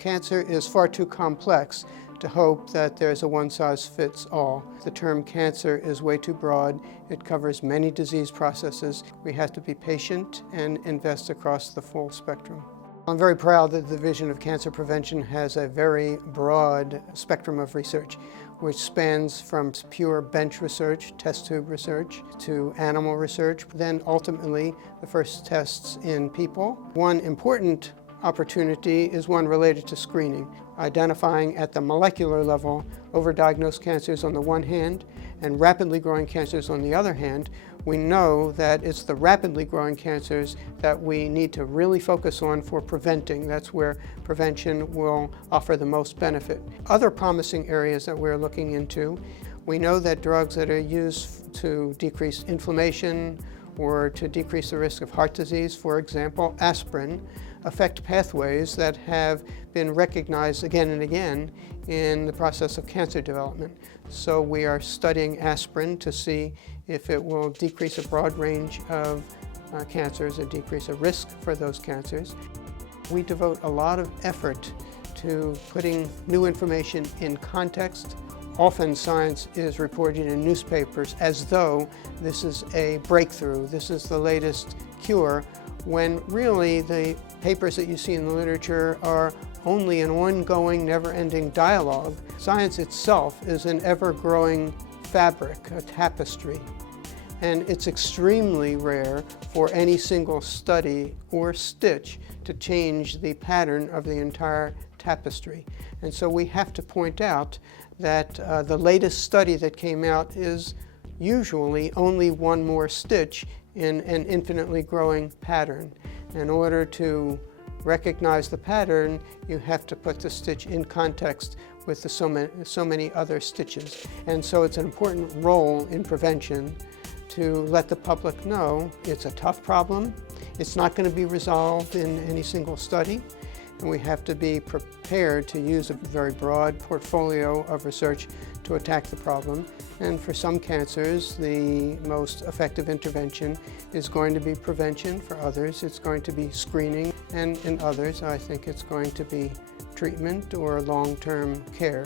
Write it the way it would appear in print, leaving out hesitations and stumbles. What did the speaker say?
Cancer is far too complex to hope that there's a one-size-fits-all. The term cancer is way too broad. It covers many disease processes. We have to be patient and invest across the full spectrum. I'm very proud that the Division of Cancer Prevention has a very broad spectrum of research, which spans from pure bench research, test tube research, to animal research, then ultimately the first tests in people. One important opportunity is one related to screening, identifying at the molecular level overdiagnosed cancers on the one hand and rapidly growing cancers on the other hand. We know that it's the rapidly growing cancers that we need to really focus on for preventing. That's where prevention will offer the most benefit. Other promising areas that we're looking into, we know that drugs that are used to decrease inflammation or to decrease the risk of heart disease, for example, aspirin, affect pathways that have been recognized again and again in the process of cancer development. So we are studying aspirin to see if it will decrease a broad range of cancers and decrease a risk for those cancers. We devote a lot of effort to putting new information in context. Often science is reported in newspapers as though this is a breakthrough, this is the latest cure, when really the papers that you see in the literature are only an ongoing, never-ending dialogue. Science itself is an ever-growing fabric, a tapestry, and it's extremely rare for any single study or stitch to change the pattern of the entire tapestry. And so we have to point out that the latest study that came out is usually only one more stitch in an infinitely growing pattern. In order to recognize the pattern, you have to put the stitch in context with the so many other stitches. And so it's an important role in prevention to let the public know it's a tough problem. It's not going to be resolved in any single study. And we have to be prepared to use a very broad portfolio of research to attack the problem. And for some cancers, the most effective intervention is going to be prevention. For others, it's going to be screening. And in others, I think it's going to be treatment or long-term care.